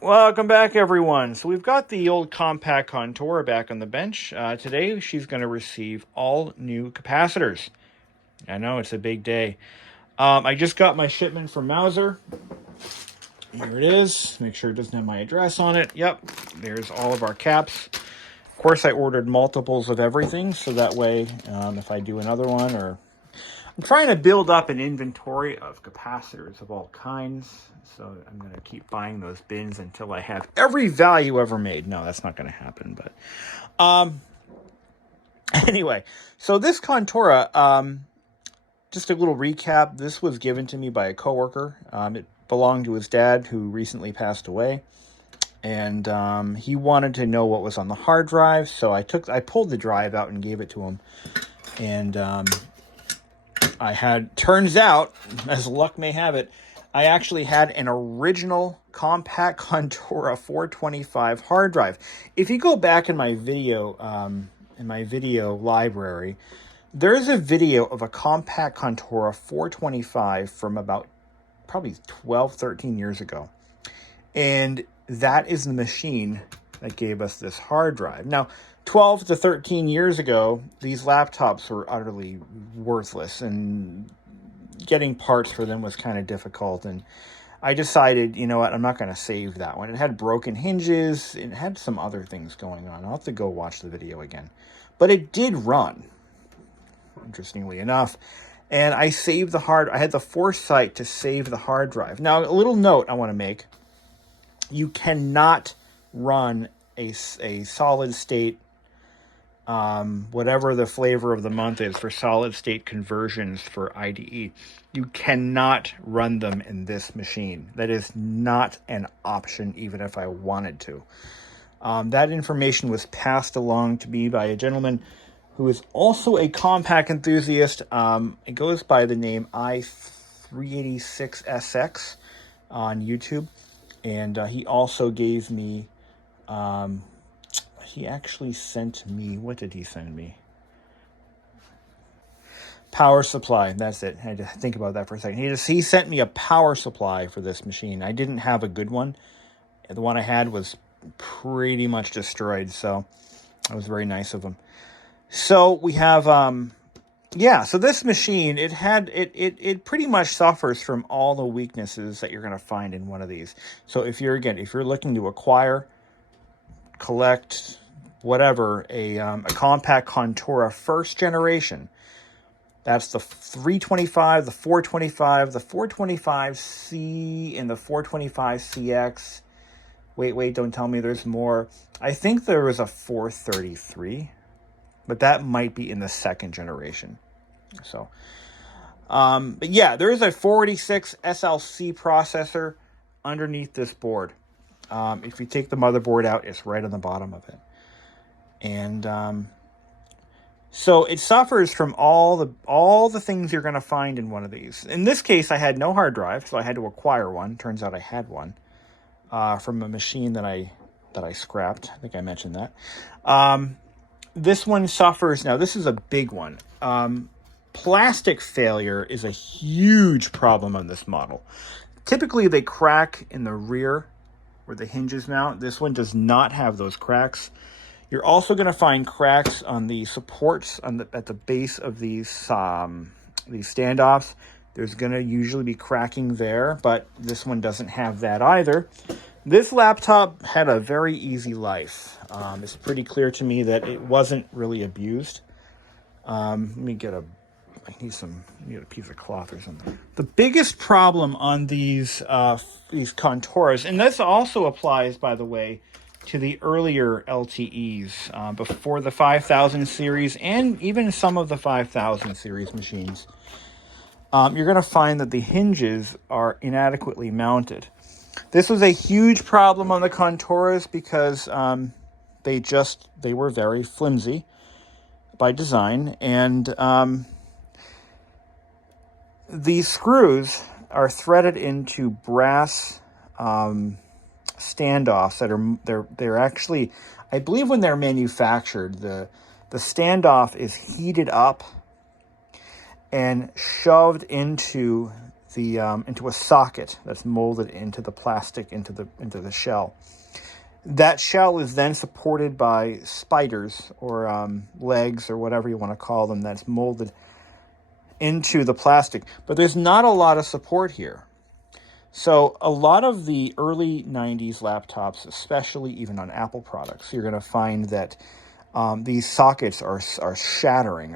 Welcome back, everyone. So we've got the old Compaq Contura back on the bench. Today, she's going to receive all new capacitors. I know, it's a big day. I just got my shipment from Mauser. Here it is. Make sure it doesn't have my address on it. Yep, there's all of our caps. Of course, I ordered multiples of everything, so that way, if I do another one, or I'm trying to build up an inventory of capacitors of all kinds. So I'm going to keep buying those bins until I have every value ever made. No, that's not going to happen. But anyway, so this Contura, just a little recap. This was given to me by a coworker. It belonged to his dad, who recently passed away. And he wanted to know what was on the hard drive. So I pulled the drive out and gave it to him. And turns out, as luck may have it, I actually had an original Compaq Contura 425 hard drive. If you go back in my video library, there's a video of a Compaq Contura 425 from about probably 12, 13 years ago. And that is the machine that gave us this hard drive. Now, 12 to 13 years ago, these laptops were utterly worthless, and getting parts for them was kind of difficult. And I decided, you know what, I'm not going to save that one. It had broken hinges. It had some other things going on. I'll have to go watch the video again. But it did run, interestingly enough. And I saved I had the foresight to save the hard drive. Now, a little note I want to make. You cannot run a solid state, whatever the flavor of the month is for solid state conversions for IDE. You cannot run them in this machine. That is not an option, even if I wanted to. That information was passed along to me by a gentleman who is also a Compaq enthusiast. It goes by the name i386SX on YouTube. And he also gave me, he actually sent me, what did he send me? Power supply, that's it. I had to think about that for a second. He sent me a power supply for this machine. I didn't have a good one. The one I had was pretty much destroyed, so that was very nice of him. So we have, so this machine, it pretty much suffers from all the weaknesses that you're going to find in one of these. So if you're looking to acquire, collect, whatever, a Compaq Contura first generation, that's the 325, the 425, the 425C, and the 425CX. Wait, don't tell me there's more. I think there was a 433. But that might be in the second generation. So, but yeah, there is a 486 SLC processor underneath this board. If you take the motherboard out, it's right on the bottom of it. And so it suffers from all the things you're going to find in one of these. In this case, I had no hard drive, so I had to acquire one. Turns out I had one from a machine that I scrapped. I think I mentioned that. This one suffers. Now, this is a big one. Plastic failure is a huge problem on this model. Typically, they crack in the rear where the hinges mount. This one does not have those cracks. You're also going to find cracks on the supports at the base of these standoffs. There's going to usually be cracking there, but this one doesn't have that either. This laptop had a very easy life. It's pretty clear to me that it wasn't really abused. I need a piece of cloth or something. The biggest problem on these Conturas, and this also applies, by the way, to the earlier LTEs, before the 5000 series and even some of the 5000 series machines, you're going to find that the hinges are inadequately mounted. This was a huge problem on the Conturas because they were very flimsy by design, and these screws are threaded into brass standoffs that they're actually, I believe when they're manufactured, the standoff is heated up and shoved into into a socket that's molded into the plastic, into the shell. That shell is then supported by spiders or legs or whatever you want to call them, that's molded into the plastic. But there's not a lot of support here. So a lot of the early 90s laptops, especially even on Apple products, you're going to find that these sockets are shattering,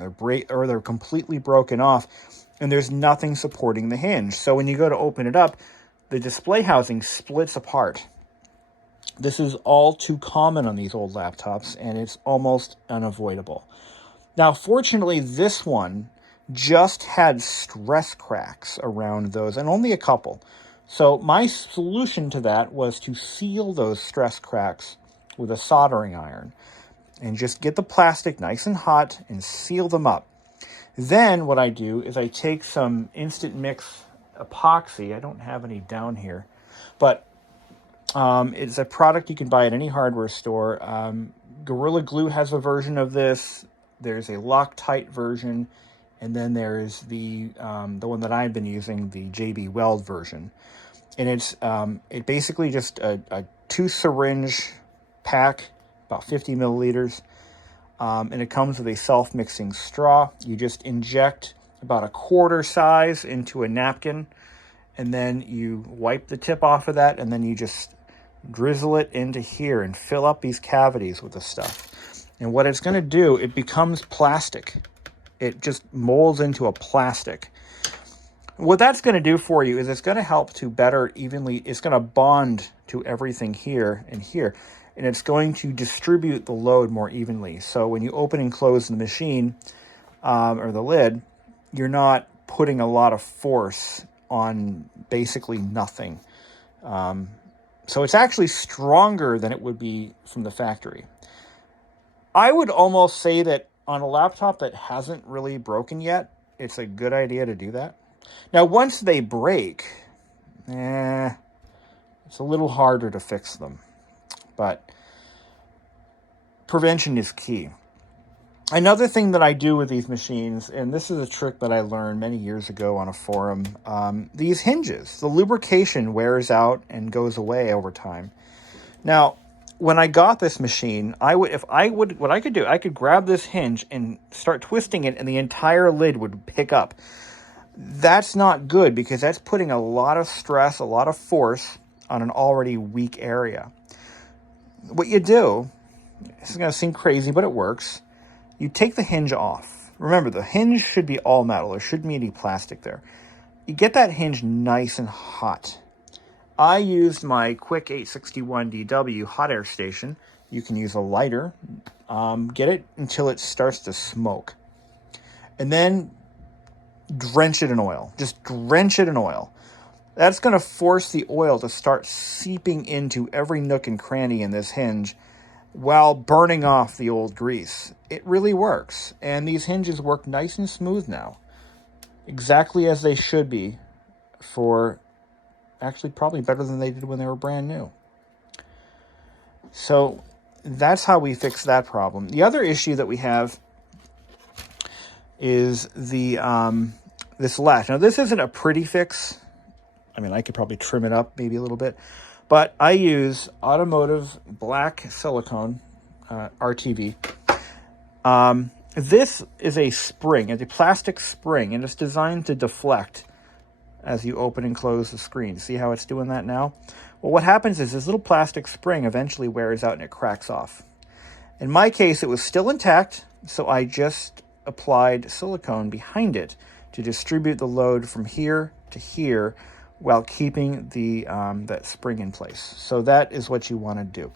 or they're completely broken off, and there's nothing supporting the hinge. So when you go to open it up, the display housing splits apart. This is all too common on these old laptops, and it's almost unavoidable. Now, fortunately, this one just had stress cracks around those, and only a couple. So my solution to that was to seal those stress cracks with a soldering iron and just get the plastic nice and hot and seal them up. Then what I do is I take some instant mix epoxy. I don't have any down here, but it's a product you can buy at any hardware store. Gorilla Glue has a version of this. There's a Loctite version, and then there's the one that I've been using, the JB Weld version. And it's basically just a 2-syringe pack, about 50 milliliters, and it comes with a self-mixing straw. You just inject about a quarter size into a napkin, and then you wipe the tip off of that, and then you just drizzle it into here and fill up these cavities with the stuff. And what it's going to do, it becomes plastic. It just molds into a plastic. What that's going to do for you is it's going to help to better evenly, it's going to bond to everything here and here, and it's going to distribute the load more evenly. So when you open and close the machine or the lid, you're not putting a lot of force on basically nothing. So it's actually stronger than it would be from the factory. I would almost say that on a laptop that hasn't really broken yet, it's a good idea to do that. Now, once they break, it's a little harder to fix them. But prevention is key. Another thing that I do with these machines, and this is a trick that I learned many years ago on a forum, these hinges, the lubrication wears out and goes away over time. Now, when I got this machine, what I could do, I could grab this hinge and start twisting it, and the entire lid would pick up. That's not good, because that's putting a lot of stress, a lot of force on an already weak area. What you do, this is going to seem crazy, but it works. You take the hinge off. Remember, the hinge should be all metal. There shouldn't be any plastic there. You get that hinge nice and hot. I used my Quick 861DW hot air station. You can use a lighter. Get it until it starts to smoke. And then drench it in oil. Just drench it in oil. That's going to force the oil to start seeping into every nook and cranny in this hinge while burning off the old grease. It really works. And these hinges work nice and smooth now. Exactly as they should be, for actually probably better than they did when they were brand new. So that's how we fix that problem. The other issue that we have is the this latch. Now, this isn't a pretty fix. I mean, I could probably trim it up maybe a little bit. But I use automotive black silicone, RTV. This is a spring, it's a plastic spring, and it's designed to deflect as you open and close the screen. See how it's doing that now? Well, what happens is this little plastic spring eventually wears out and it cracks off. In my case, it was still intact, so I just applied silicone behind it to distribute the load from here to here while keeping the that spring in place. So that is what you want to do.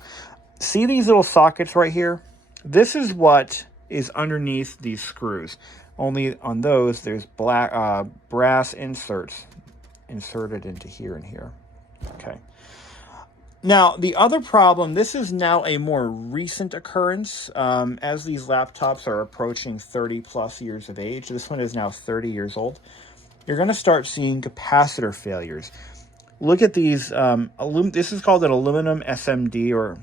See these little sockets right here? This is what is underneath these screws. Only on those, there's black brass inserts inserted into here and here. Okay. Now, the other problem, this is now a more recent occurrence. As these laptops are approaching 30 plus years of age, this one is now 30 years old, you're going to start seeing capacitor failures. Look at these. This is called an aluminum SMD, or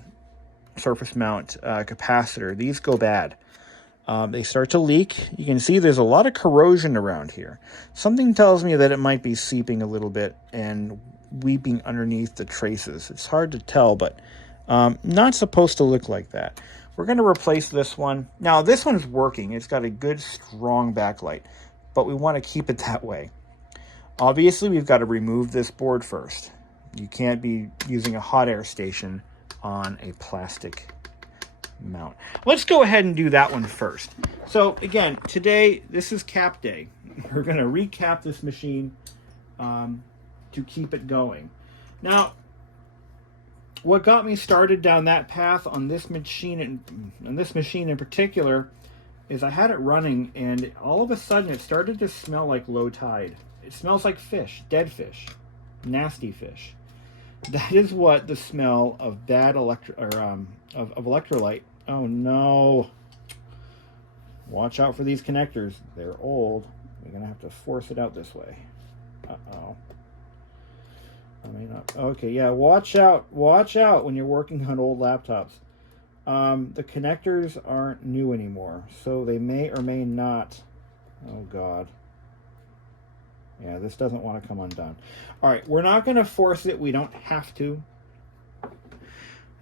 surface mount capacitor. These go bad. They start to leak. You can see there's a lot of corrosion around here. Something tells me that it might be seeping a little bit and weeping underneath the traces. It's hard to tell, but not supposed to look like that. We're going to replace this one. Now, this one's working. It's got a good, strong backlight, but we want to keep it that way. Obviously, we've got to remove this board first. You can't be using a hot air station on a plastic mount. Let's go ahead and do that one first. So again, today, this is cap day. We're going to recap this machine to keep it going. Now, what got me started down that path on this machine in particular is I had it running, and all of a sudden it started to smell like low tide. It smells like fish, dead fish, nasty fish. That is what the smell of bad electrolyte. Oh no! Watch out for these connectors. They're old. We're gonna have to force it out this way. Uh-oh. I may not. Okay, yeah. Watch out. Watch out when you're working on old laptops. The connectors aren't new anymore, so they may or may not. Oh God. Yeah, this doesn't want to come undone. All right, we're not going to force it. We don't have to.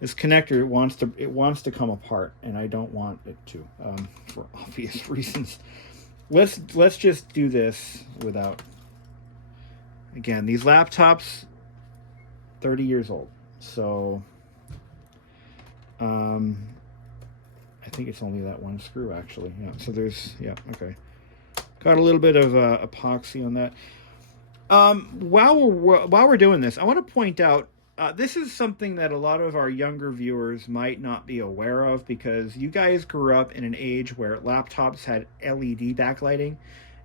This connector it wants to come apart, and I don't want it to, for obvious reasons. Let's just do this without. Again, these laptops, 30 years old, so I think it's only that one screw actually. Yeah, so there's okay. Got a little bit of epoxy on that. While we're doing this, I want to point out this is something that a lot of our younger viewers might not be aware of, because you guys grew up in an age where laptops had LED backlighting.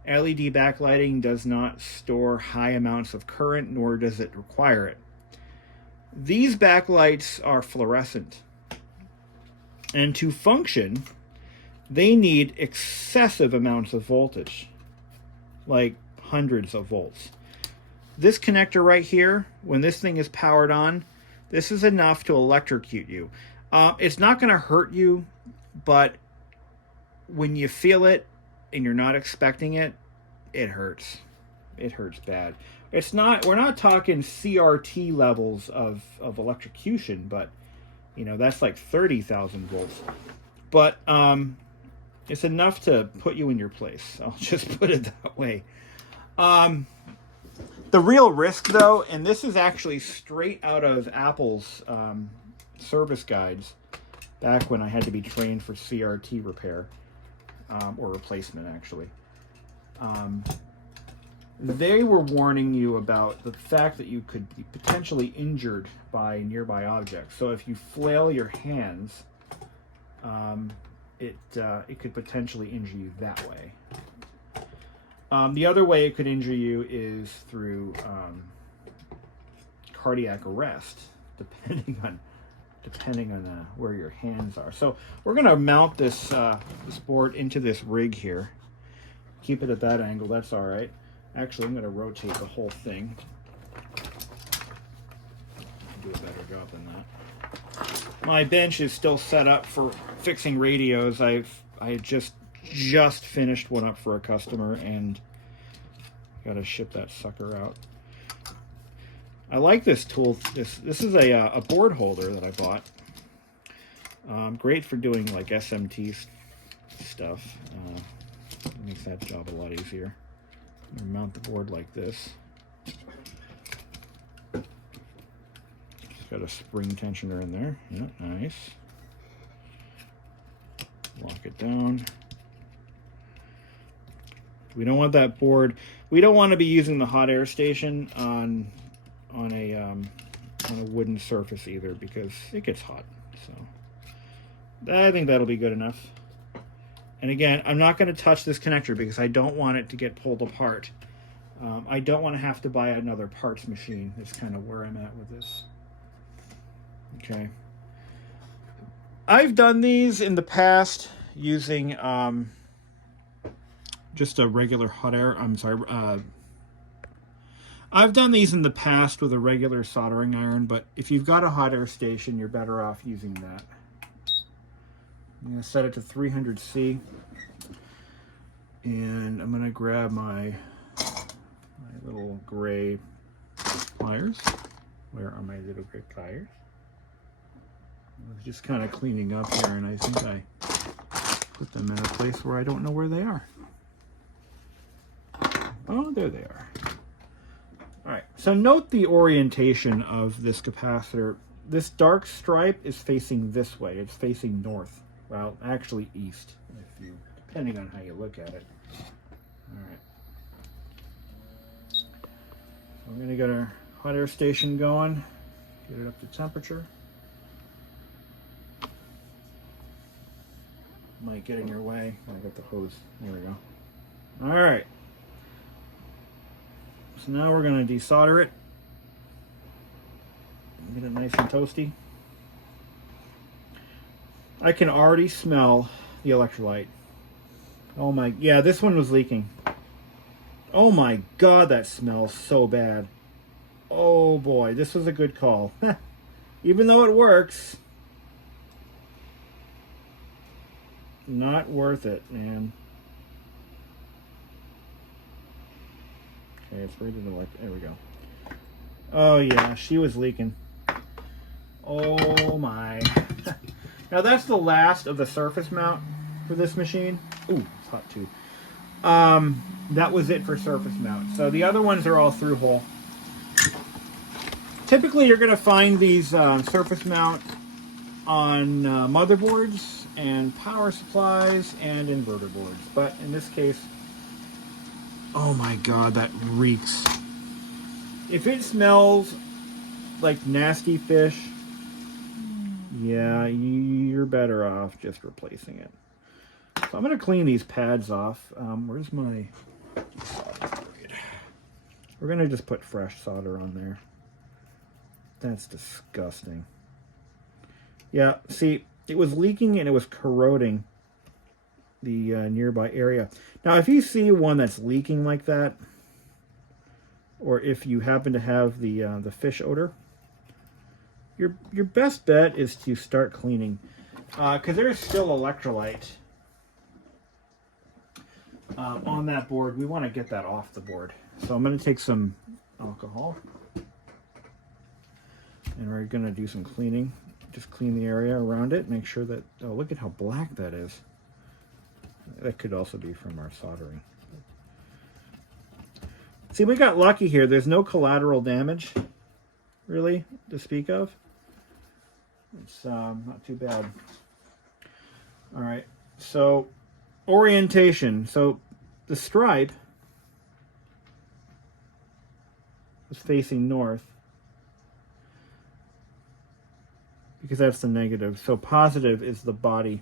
LED backlighting does not store high amounts of current, nor does it require it. These backlights are fluorescent, and to function, they need excessive amounts of voltage, like hundreds of volts. This connector right here, when this thing is powered on, this is enough to electrocute you. It's not going to hurt you, but when you feel it and you're not expecting it, it hurts. It hurts bad. It's not. We're not talking CRT levels of electrocution, but you know that's like 30,000 volts. But it's enough to put you in your place. I'll just put it that way. The real risk, though, and this is actually straight out of Apple's service guides, back when I had to be trained for CRT repair, or replacement, actually. They were warning you about the fact that you could be potentially injured by nearby objects. So if you flail your hands, it could potentially injure you that way. The other way it could injure you is through cardiac arrest, depending on where your hands are. So we're going to mount this board into this rig here. Keep it at that angle. That's all right. Actually, I'm going to rotate the whole thing. I'll do a better job than that. My bench is still set up for fixing radios. I had just finished one up for a customer and got to ship that sucker out. I like this tool. This is a board holder that I bought. Great for doing like SMT stuff. Makes that job a lot easier. I'm gonna mount the board like this. It's got a spring tensioner in there. Yeah, nice. Lock it down. We don't want that board. We don't want to be using the hot air station on a wooden surface either, because it gets hot. So I think that'll be good enough. And again, I'm not going to touch this connector because I don't want it to get pulled apart. I don't want to have to buy another parts machine. That's kind of where I'm at with this. Okay. I've done these in the past using just a regular hot air. I've done these in the past with a regular soldering iron, but if you've got a hot air station, you're better off using that. I'm going to set it to 300C. And I'm going to grab my little gray pliers. Where are my little gray pliers? I was just kind of cleaning up here, and I think I put them in a place where I don't know where they are. Oh, there they are. All right, so note the orientation of this capacitor. This dark stripe is facing this way. It's facing north. Well, actually east, depending on how you look at it. All right. So I'm going to get our hot air station going, get it up to temperature. Might get in your way. I got the hose. There we go. All right. So now we're going to desolder it. Get it nice and toasty. I can already smell the electrolyte. Oh my, yeah, this one was leaking. Oh my God, that smells so bad. Oh boy, this was a good call. Even though it works, not worth it, man. Okay, it's rated there we go. Oh yeah, she was leaking. Oh my. Now that's the last of the surface mount for this machine. Ooh, it's hot too. That was it for surface mount. So the other ones are all through hole. Typically you're going to find these surface mount on motherboards and power supplies and inverter boards. But in this case, oh my God, that reeks. If it smells like nasty fish, yeah, you're better off just replacing it. So I'm going to clean these pads off. Where's my solder? We're going to just put fresh solder on there. That's disgusting. Yeah, see, it was leaking and it was corroding the nearby area. Now, if you see one that's leaking like that, or if you happen to have the fish odor, your best bet is to start cleaning, because there's still electrolyte on that board. We want to get that off the board. So I'm going to take some alcohol, and we're going to do some cleaning. Just clean the area around it. Make sure that, oh, look at how black that is. That could also be from our soldering. See, we got lucky here. There's no collateral damage, really, to speak of. It's not too bad. All right, so orientation. So the stripe is facing north because that's the negative. So positive is the body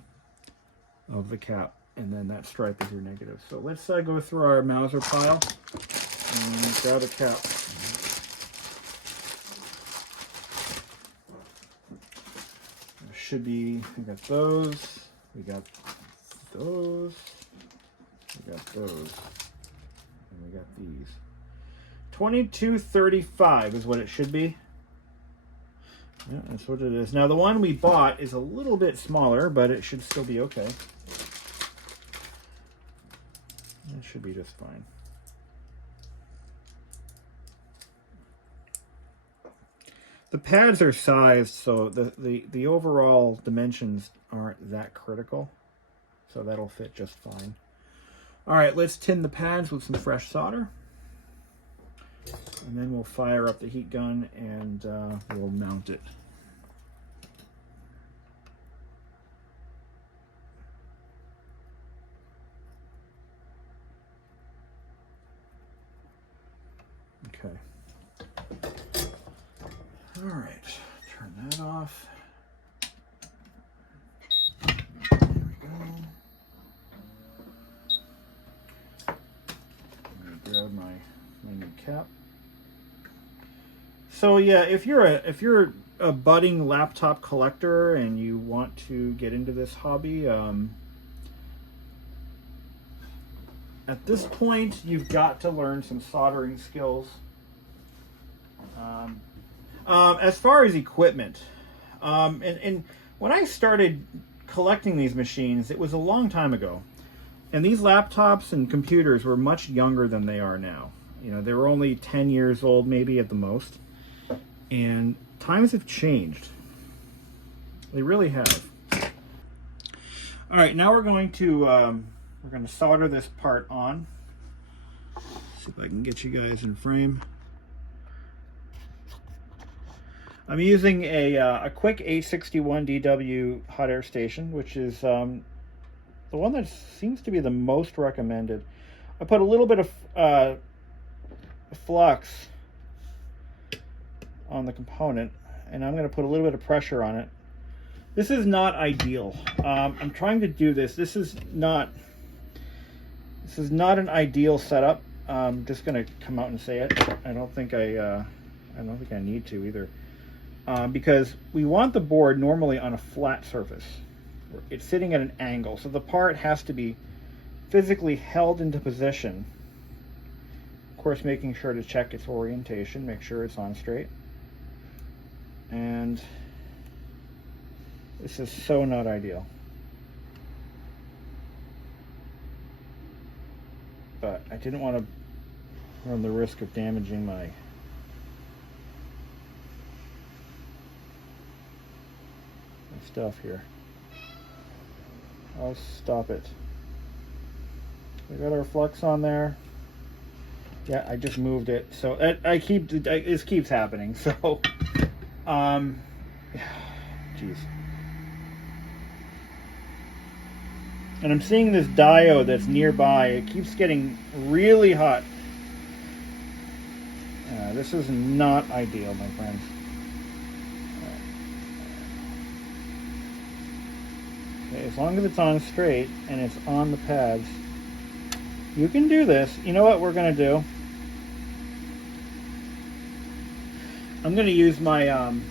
of the cap, and then that stripe is your negative. So let's go through our Mauser pile and grab a cap. Should be, we got those, we got those, we got those, and we got these. 2235 is what it should be. Yeah, that's what it is. Now the one we bought is a little bit smaller, but it should still be okay. It should be just fine. The pads are sized, so the overall dimensions aren't that critical. So that'll fit just fine. All right, let's tin the pads with some fresh solder. And then we'll fire up the heat gun and we'll mount it. Okay. All right, turn that off. There we go. I'm gonna grab my new cap. So yeah, if you're a budding laptop collector and you want to get into this hobby, at this point you've got to learn some soldering skills. As far as equipment, and when I started collecting these machines, it was a long time ago. And these laptops and computers were much younger than they are now. You know, they were only 10 years old, maybe at the most. And times have changed. They really have. All right, now we're going to solder this part on. See if I can get you guys in frame. I'm using a quick 861DW hot air station, which is the one that seems to be the most recommended. I put a little bit of flux on the component, and I'm going to put a little bit of pressure on it. This is not ideal. I'm trying to do this. This is not an ideal setup. I'm just going to come out and say it. I don't think I need to either. Because we want the board normally on a flat surface. It's sitting at an angle, so the part has to be physically held into position. Of course, making sure to check its orientation, make sure it's on straight. And this is so not ideal. But I didn't want to run the risk of damaging my stuff here. I'll stop it. We got our flux on there. Yeah, I just moved it. So this keeps happening. So, jeez. And I'm seeing this diode that's nearby. It keeps getting really hot. This is not ideal, my friends. Okay, as long as it's on straight and it's on the pads, you can do this. You know what we're going to do? I'm going to use my I'm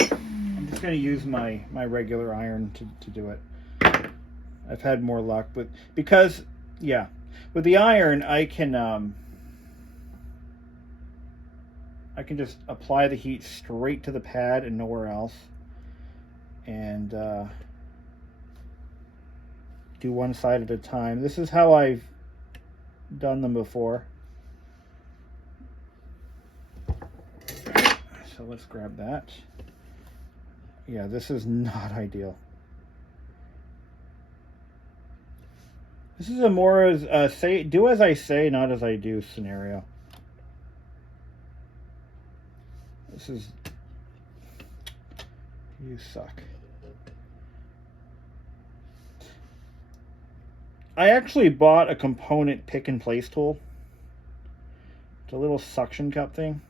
just going to use my regular iron to do it. I've had more luck with with the iron I can just apply the heat straight to the pad and nowhere else, and do one side at a time. This is how I've done them before. So let's grab that. Yeah, this is not ideal. This is a more as do as I say, not as I do scenario. This is, you suck. I actually bought a component pick and place tool. It's a little suction cup thing.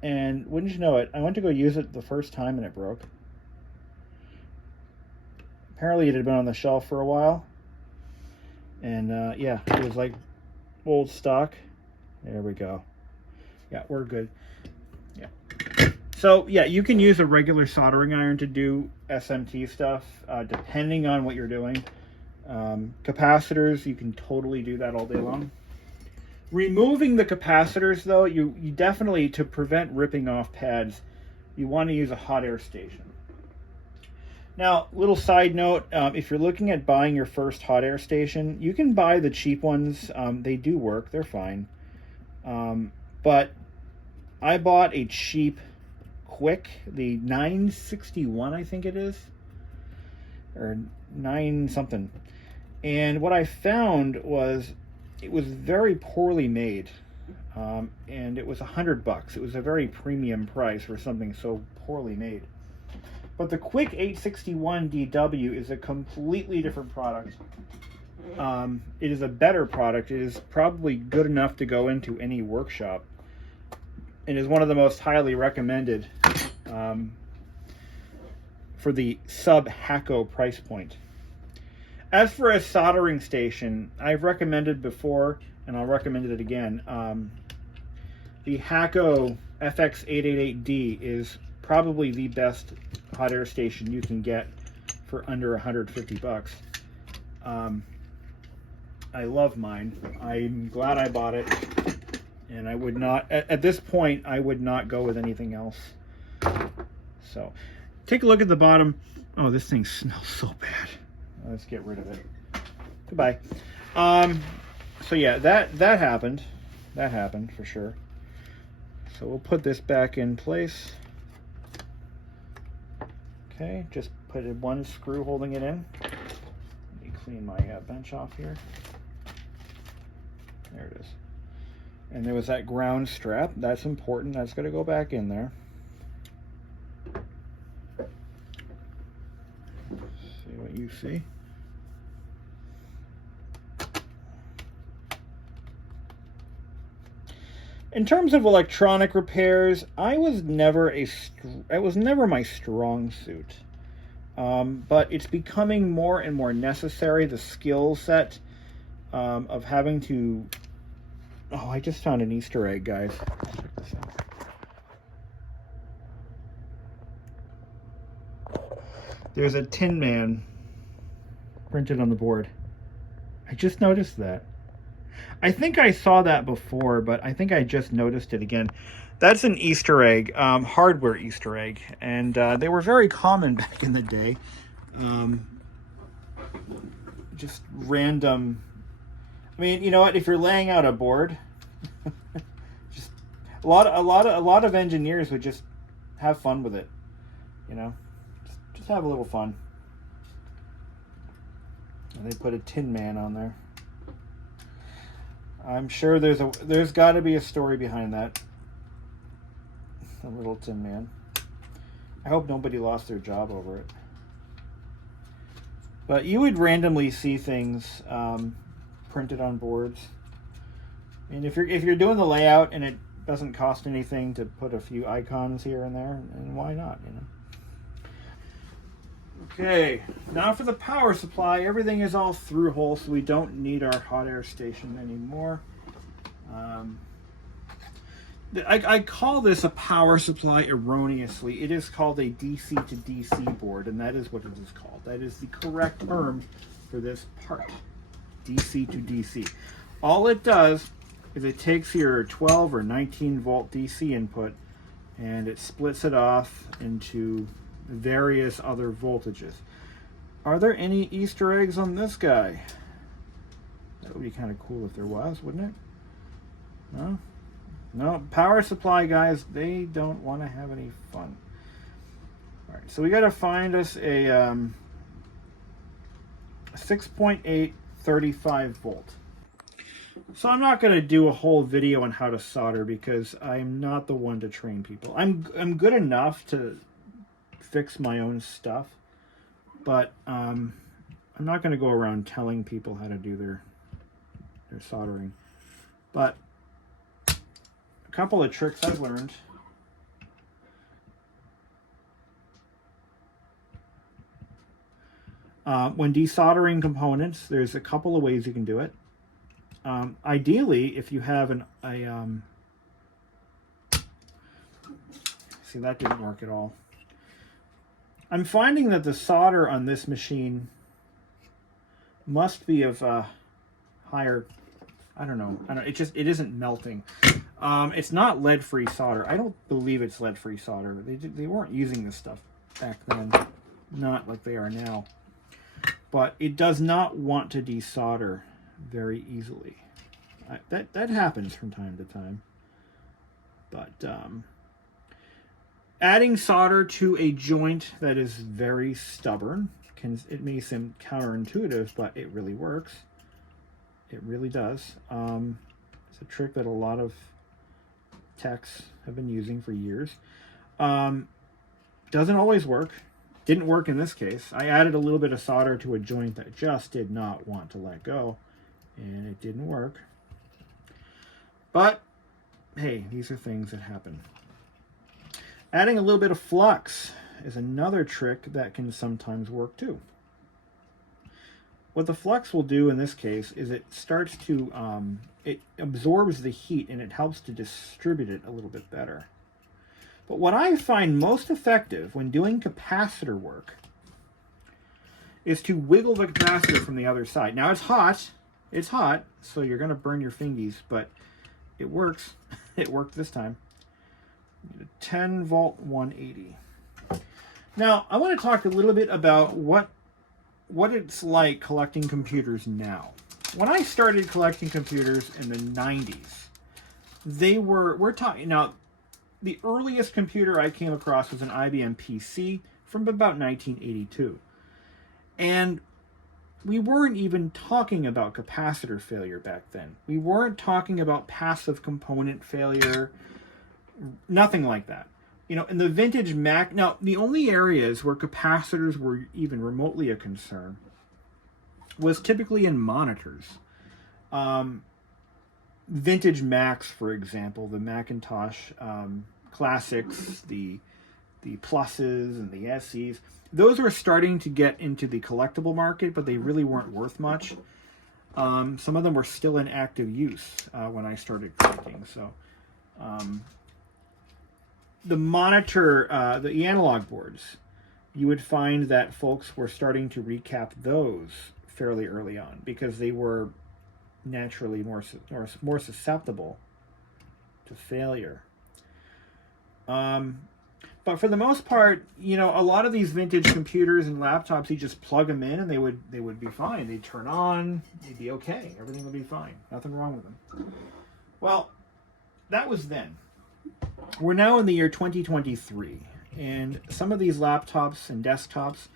And wouldn't you know it, I went to go use it the first time and it broke. Apparently it had been on the shelf for a while. And yeah, it was like old stock. There we go. Yeah, we're good. Yeah. So yeah, you can use a regular soldering iron to do SMT stuff, depending on what you're doing. Capacitors, you can totally do that all day long. Removing the capacitors, though, you definitely, to prevent ripping off pads, you want to use a hot air station. Now, little side note, if you're looking at buying your first hot air station, you can buy the cheap ones. They do work, they're fine. But I bought a cheap Quick, the 961, I think it is, or 9 something. And what I found was it was very poorly made, and it was $100. It was a very premium price for something so poorly made. But the Quick 861DW is a completely different product. It is a better product. It is probably good enough to go into any workshop. It is one of the most highly recommended for the sub-Hacko price point. As for a soldering station, I've recommended before, and I'll recommend it again. The Hacko FX888D is probably the best hot air station you can get for under $150. I love mine. I'm glad I bought it, and I would not, at this point, I would not go with anything else. So, take a look at the bottom. Oh, this thing smells so bad. Let's get rid of it. Goodbye. So yeah, that happened. That happened for sure. So we'll put this back in place. Okay, just put one screw holding it in. Let me clean my bench off here. There it is. And there was that ground strap. That's important. That's going to go back in there. See what you see. In terms of electronic repairs, it was never my strong suit. But it's becoming more and more necessary. The skill set of having to... Oh, I just found an Easter egg, guys. Check this out. There's a Tin Man printed on the board. I just noticed that. I think I saw that before, but I think I just noticed it again. That's an Easter egg, hardware Easter egg, and they were very common back in the day. Just random. I mean, you know what? If you're laying out a board, just a lot of engineers would just have fun with it. You know, just have a little fun. And they put a Tin Man on there. I'm sure there's got to be a story behind that. A little Tin Man. I hope nobody lost their job over it. But you would randomly see things printed on boards. And if you're doing the layout and it doesn't cost anything to put a few icons here and there, and why not, you know? Okay, now for the power supply. Everything is all through hole, so we don't need our hot air station anymore. I call this a power supply erroneously. It is called a DC to DC board, and that is what it is called. That is the correct term for this part, DC to DC. All it does is it takes your 12 or 19 volt DC input and it splits it off into various other voltages. Are there any Easter eggs on this guy? That would be kind of cool if there was, wouldn't it? No? No, power supply guys, they don't want to have any fun. All right, so we got to find us a 6.8 35 volt. So I'm not going to do a whole video on how to solder because I'm not the one to train people. I'm good enough to fix my own stuff, but I'm not going to go around telling people how to do their soldering. But a couple of tricks I've learned. When desoldering components, there's a couple of ways you can do it. Ideally, if you have see, that didn't work at all. I'm finding that the solder on this machine must be of higher, I don't know, it isn't melting. It's not lead-free solder. I don't believe it's lead-free solder. They weren't using this stuff back then, not like they are now. But it does not want to desolder very easily. That happens from time to time. But adding solder to a joint that is very stubborn, it may seem counterintuitive, but it really works. It really does. It's a trick that a lot of techs have been using for years. Doesn't always work. Didn't work in this case. I added a little bit of solder to a joint that just did not want to let go, and it didn't work. But hey, these are things that happen. Adding a little bit of flux is another trick that can sometimes work too. What the flux will do in this case is it starts to, it absorbs the heat and it helps to distribute it a little bit better. But what I find most effective when doing capacitor work is to wiggle the capacitor from the other side. Now it's hot, so you're gonna burn your fingies, but it works. It worked this time. 10 volt 180. Now, I want to talk a little bit about what it's like collecting computers now. When I started collecting computers in the 90s, we're talking, now, the earliest computer I came across was an IBM PC from about 1982. And we weren't even talking about capacitor failure back then. We weren't talking about passive component failure, nothing like that. You know, in the vintage Mac, now the only areas where capacitors were even remotely a concern was typically in monitors. Vintage Macs, for example, the Macintosh Classics, the Pluses and the SEs, those were starting to get into the collectible market, but they really weren't worth much. Some of them were still in active use when I started collecting. So the monitor, the analog boards, you would find that folks were starting to recap those fairly early on because they were naturally more susceptible to failure. But for the most part, you know, a lot of these vintage computers and laptops, you just plug them in and they would be fine. They'd turn on, they'd be okay. Everything would be fine. Nothing wrong with them. Well, that was then. We're now in the year 2023, and some of these laptops and desktops,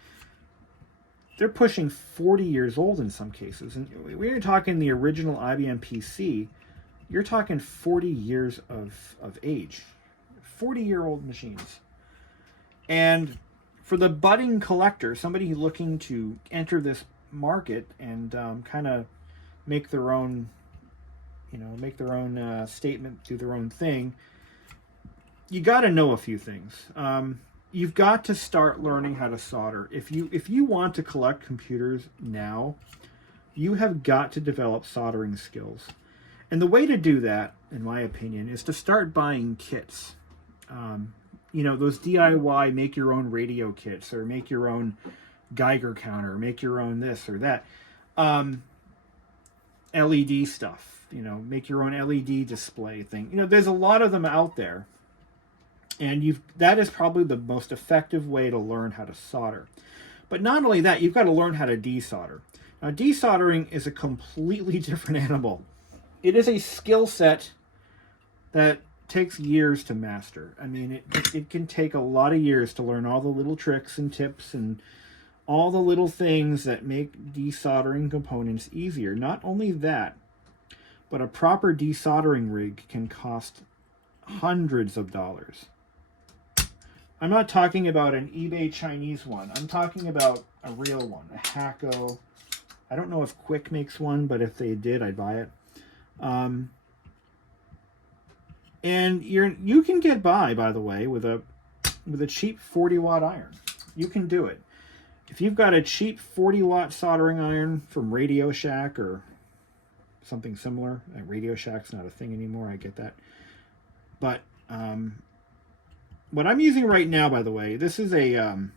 they're pushing 40 years old in some cases. And we're talking the original IBM PC, you're talking 40 years of age. 40-year-old machines. And for the budding collector, somebody looking to enter this market and kind of make their own, statement, do their own thing, you got to know a few things. You've got to start learning how to solder. If you want to collect computers now, you have got to develop soldering skills. And the way to do that, in my opinion, is to start buying kits. Those DIY make your own radio kits, or make your own Geiger counter, or make your own this or that. LED stuff, make your own LED display thing. There's a lot of them out there. And that is probably the most effective way to learn how to solder. But not only that, you've got to learn how to desolder. Now, desoldering is a completely different animal. It is a skill set that takes years to master. I mean, it can take a lot of years to learn all the little tricks and tips and all the little things that make desoldering components easier. Not only that, but a proper desoldering rig can cost hundreds of dollars. I'm not talking about an eBay Chinese one. I'm talking about a real one, a Hakko. I don't know if Quick makes one, but if they did, I'd buy it. And you can get by the way, with a cheap 40-watt iron. You can do it. If you've got a cheap 40-watt soldering iron from Radio Shack or something similar, Radio Shack's not a thing anymore, I get that. But what I'm using right now, by the way, this is a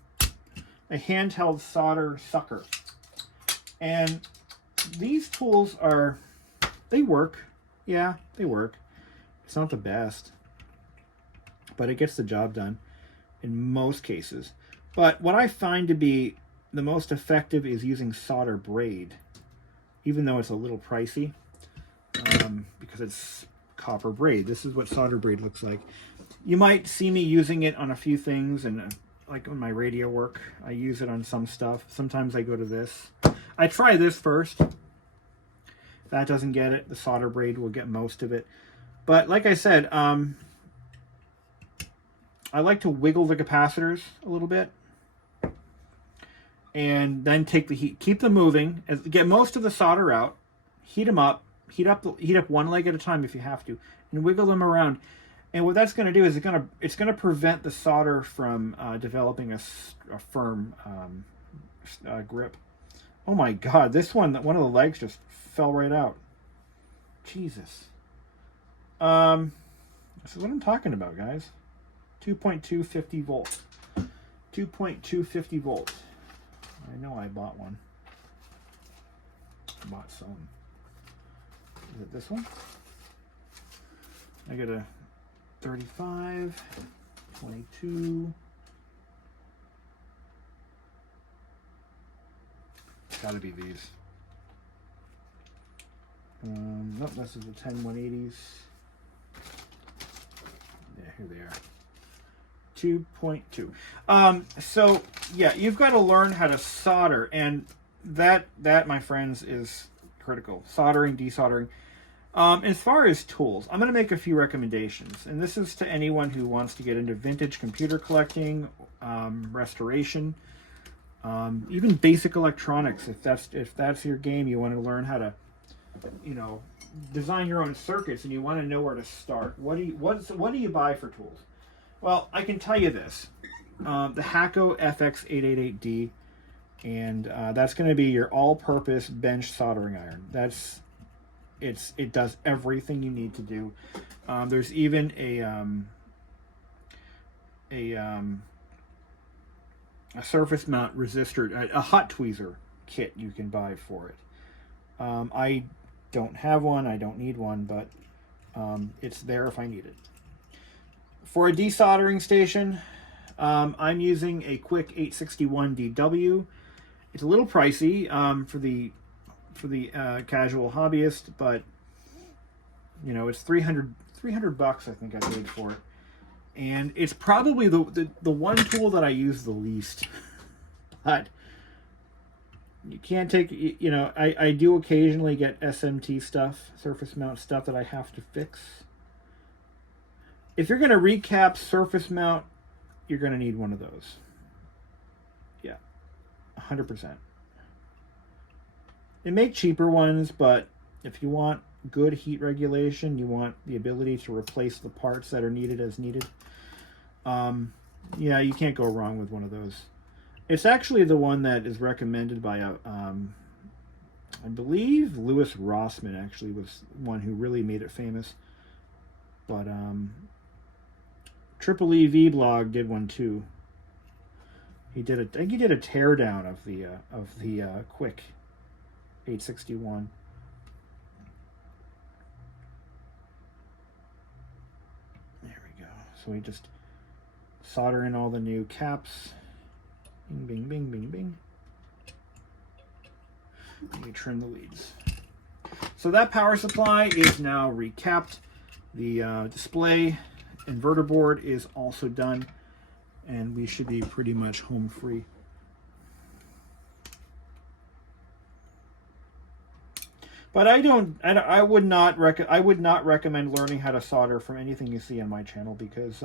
handheld solder sucker. And these tools they work. Yeah, they work. It's not the best, but it gets the job done in most cases. But what I find to be the most effective is using solder braid, even though it's a little pricey, because it's copper braid. This is what solder braid looks like. You might see me using it on a few things, and like on my radio work, I use it on some stuff. Sometimes I go to this. I try this first. If that doesn't get it, the solder braid will get most of it. But like I said, I like to wiggle the capacitors a little bit, and then take the heat, keep them moving, get most of the solder out, heat them up, heat up one leg at a time if you have to, and wiggle them around. And what that's going to do is it's going to prevent the solder from developing a firm grip. Oh my God, this one of the legs just fell right out. Jesus. This is what I'm talking about, guys. 2.2 50 volts. 2.2 50 volts. I know I bought one. I bought some. Is it this one? I got a 35, 22, got to be these. Nope, this is the 10-180s. Yeah, here they are. 2.2. So yeah, you've got to learn how to solder, and that my friends is critical. Soldering, desoldering. As far as tools, I'm going to make a few recommendations, and this is to anyone who wants to get into vintage computer collecting, restoration, even basic electronics. If that's your game, you want to learn how to, you know, design your own circuits, and you want to know where to start. What do you buy for tools? Well, I can tell you this: the Hakko FX888D, and that's going to be your all-purpose bench soldering iron. It does everything you need to do. There's even a surface mount resistor, a hot tweezer kit you can buy for it. I don't have one, I don't need one, but it's there if I need it. For a desoldering station, I'm using a Quick 861DW. It's a little pricey for the casual hobbyist, but you know, it's 300 bucks I think I paid for it, and it's probably the one tool that I use the least. But you can't take, you know, I do occasionally get SMT stuff, surface mount stuff that I have to fix. If you're going to recap surface mount, you're going to need one of those. Yeah, 100%. They make cheaper ones, but if you want good heat regulation, you want the ability to replace the parts that are needed as needed, yeah, you can't go wrong with one of those. It's actually the one that is recommended by I believe Louis Rossman actually was one who really made it famous. But Triple EV blog did one too. I think he did a teardown of the Quick 861. There we go. So we just solder in all the new caps. Bing, bing, bing, bing, bing. And we trim the leads. So that power supply is now recapped. The display inverter board is also done, and we should be pretty much home free. But I would not recommend learning how to solder from anything you see on my channel, because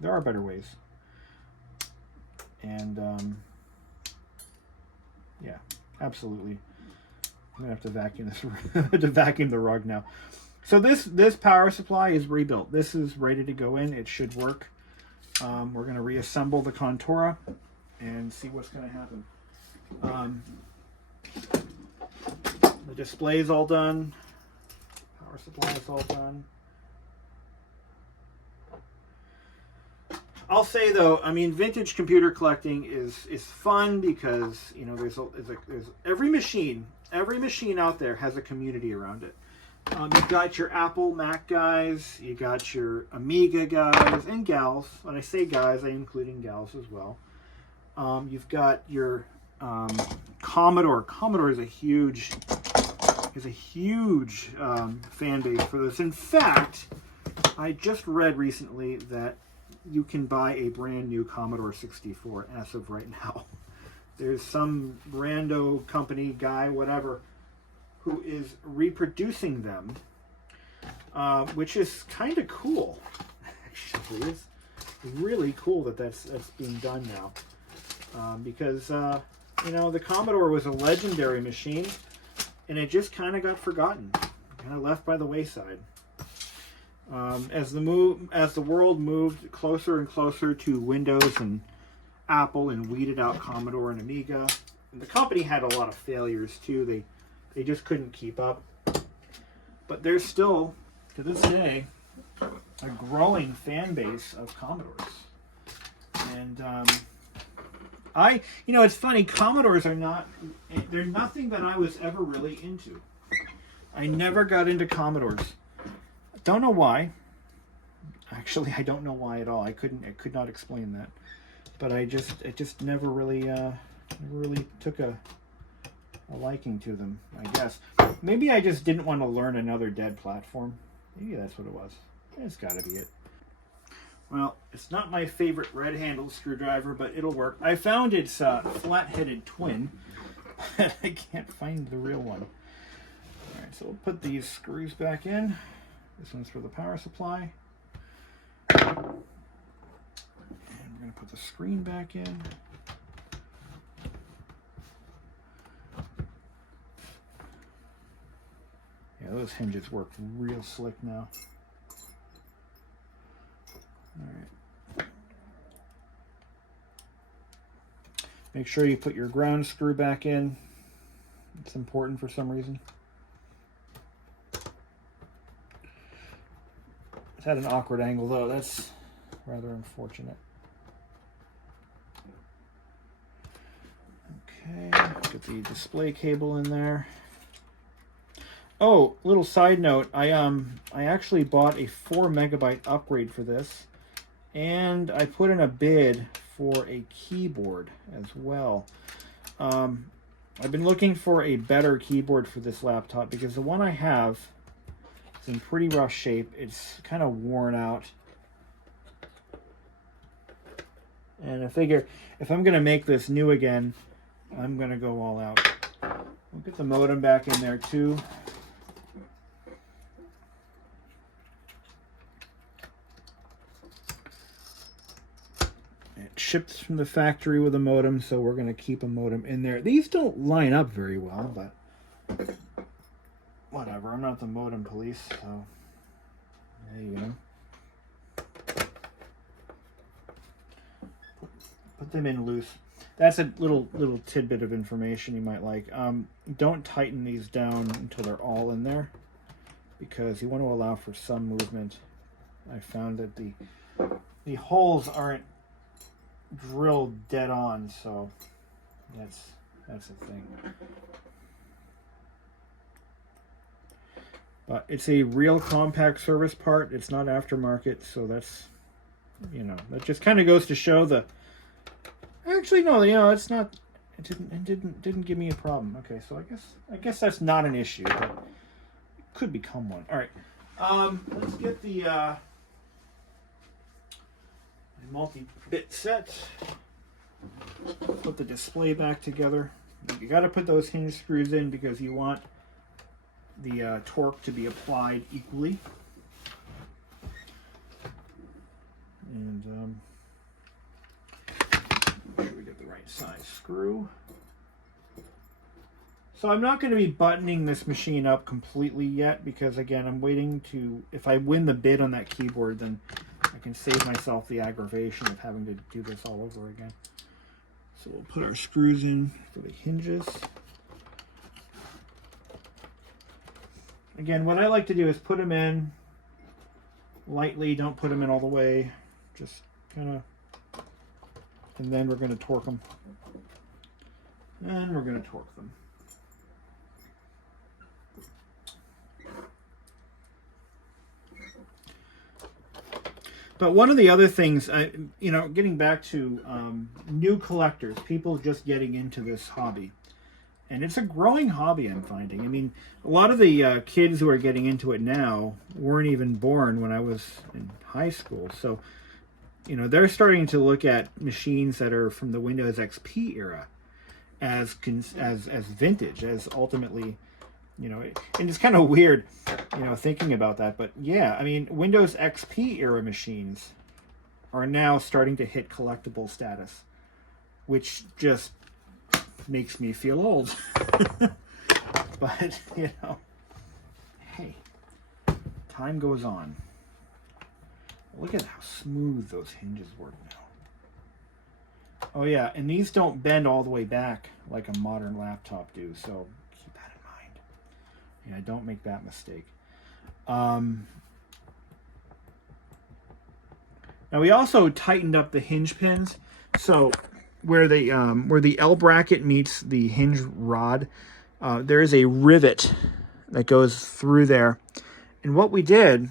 there are better ways. And yeah, absolutely. I'm gonna have to vacuum this to vacuum the rug now. So this power supply is rebuilt. This is ready to go in. It should work. We're gonna reassemble the Contura and see what's gonna happen. The display is all done. Power supply is all done. I'll say though, I mean, vintage computer collecting is fun because, you know, there's every machine out there has a community around it. You've got your Apple Mac guys, you got your Amiga guys and gals. When I say guys, I'm including gals as well. You've got your Commodore. Commodore is a huge fan base for this. In fact, I just read recently that you can buy a brand new Commodore 64 as of right now. There's some rando company guy, whatever, who is reproducing them, which is kind of cool. Actually, it's really cool that that's being done now, because you know, the Commodore was a legendary machine, and it just kind of got forgotten, kind of left by the wayside. As the world moved closer and closer to Windows and Apple and weeded out Commodore and Amiga, and the company had a lot of failures too. They just couldn't keep up. But there's still, to this day, a growing fan base of Commodores. And you know, it's funny, Commodores they're nothing that I was ever really into. I never got into Commodores. Don't know why. Actually, I don't know why at all. I could not explain that. But it just never really took a a liking to them, I guess. Maybe I just didn't want to learn another dead platform. Maybe that's what it was. It's got to be it. Well, it's not my favorite red-handled screwdriver, but it'll work. I found its flat-headed twin, but I can't find the real one. All right, so we'll put these screws back in. This one's for the power supply. And we're going to put the screen back in. Yeah, those hinges work real slick now. All right. Make sure you put your ground screw back in. It's important for some reason. It's at an awkward angle though. That's rather unfortunate. Okay, get the display cable in there. Oh, little side note, I actually bought a 4 megabyte upgrade for this, and I put in a bid for a keyboard as well. I've been looking for a better keyboard for this laptop because the one I have is in pretty rough shape. It's kind of worn out. And I figure if I'm going to make this new again, I'm going to go all out. We'll get the modem back in there too. It shipped from the factory with a modem, so we're going to keep a modem in there. These don't line up very well, but whatever. I'm not the modem police, so there you go. Put them in loose. That's a little tidbit of information you might like. Don't tighten these down until they're all in there, because you want to allow for some movement. I found that the holes aren't drilled dead on, so that's a thing. But it's a real Compaq service part. It's not aftermarket, so that's, you know, that just kind of goes to show the. Actually, no, you know, it's not. It didn't give me a problem. Okay, so I guess that's not an issue, but it could become one. All right, let's get the multi-bit set. Put the display back together. You got to put those hinge screws in because you want the torque to be applied equally. And make sure we get the right size screw. So I'm not going to be buttoning this machine up completely yet because, again, I'm waiting to, if I win the bid on that keyboard, then I can save myself the aggravation of having to do this all over again. So we'll put our screws in for the hinges. Again, what I like to do is put them in lightly, don't put them in all the way, just kind of, and then we're going to torque them. And we're going to torque them. But one of the other things, you know, getting back to new collectors, people just getting into this hobby. And it's a growing hobby, I'm finding. I mean, a lot of the kids who are getting into it now weren't even born when I was in high school. So, you know, they're starting to look at machines that are from the Windows XP era as vintage, as ultimately, you know, and it's kind of weird, you know, thinking about that. But yeah, I mean, Windows XP era machines are now starting to hit collectible status, which just makes me feel old. But, you know, hey, time goes on. Look at how smooth those hinges work now. Oh yeah, and these don't bend all the way back like a modern laptop do, so keep that in mind. Yeah, don't make that mistake. Now we also tightened up the hinge pins, so where the L bracket meets the hinge rod, there is a rivet that goes through there. And what we did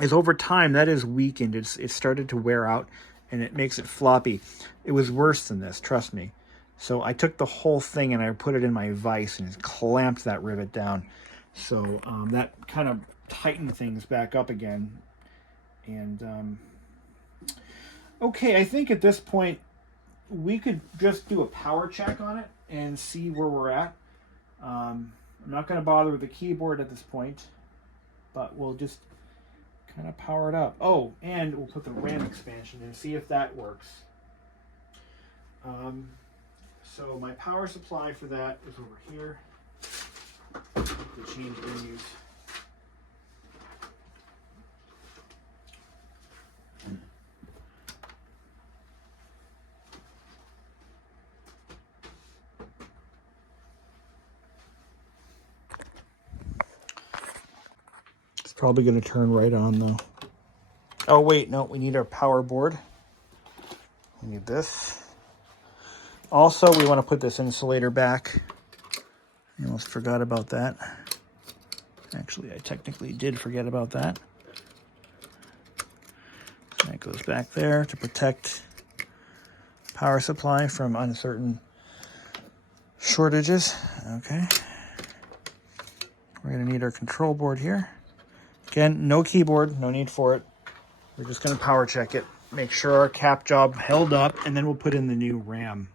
is, over time, that is weakened. It started to wear out, and it makes it floppy. It was worse than this, trust me. So I took the whole thing and I put it in my vise and clamped that rivet down. So that kind of tightened things back up again. And okay, I think at this point we could just do a power check on it and see where we're at. I'm not going to bother with the keyboard at this point, but we'll just kind of power it up. Oh, and we'll put the RAM expansion in and see if that works. So my power supply for that is over here. To change menus. It's probably going to turn right on though. Oh wait, no, we need our power board. We need this. Also, we want to put this insulator back. I almost forgot about that. Actually, I technically did forget about that. So that goes back there to protect power supply from uncertain shortages. Okay. We're going to need our control board here. Again, no keyboard, no need for it. We're just going to power check it, make sure our cap job held up, and then we'll put in the new RAM.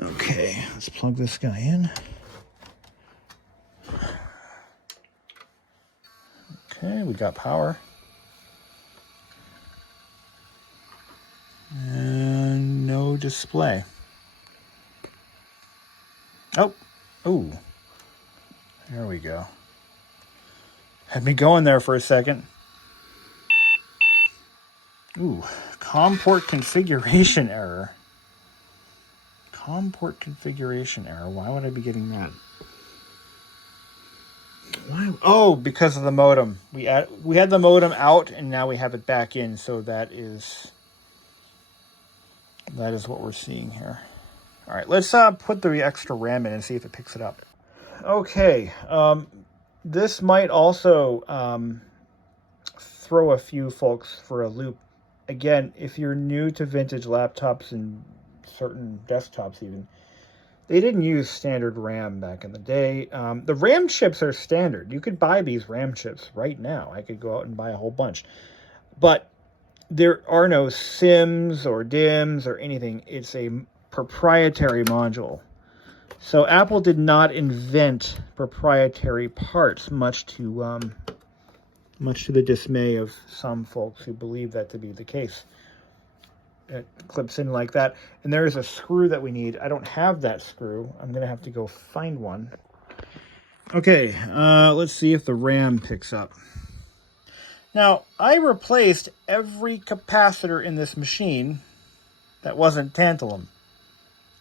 Okay, let's plug this guy in. Okay, we got power. And no display. Oh, there we go. Had me going there for a second. Ooh, COM port configuration error. COM port configuration error. Why would I be getting that? Why? Oh, because of the modem. We had the modem out, and now we have it back in. So that is what we're seeing here. All right, let's put the extra RAM in and see if it picks it up. Okay, this might also throw a few folks for a loop. Again, if you're new to vintage laptops and certain desktops even, they didn't use standard RAM back in the day. The RAM chips are standard. You could buy these RAM chips right now. I could go out and buy a whole bunch. But there are no SIMs or DIMMs or anything. It's a proprietary module. So Apple did not invent proprietary parts, much to the dismay of some folks who believe that to be the case. It clips in like that. And there is a screw that we need. I don't have that screw. I'm going to have to go find one. Okay, let's see if the RAM picks up. Now, I replaced every capacitor in this machine that wasn't tantalum.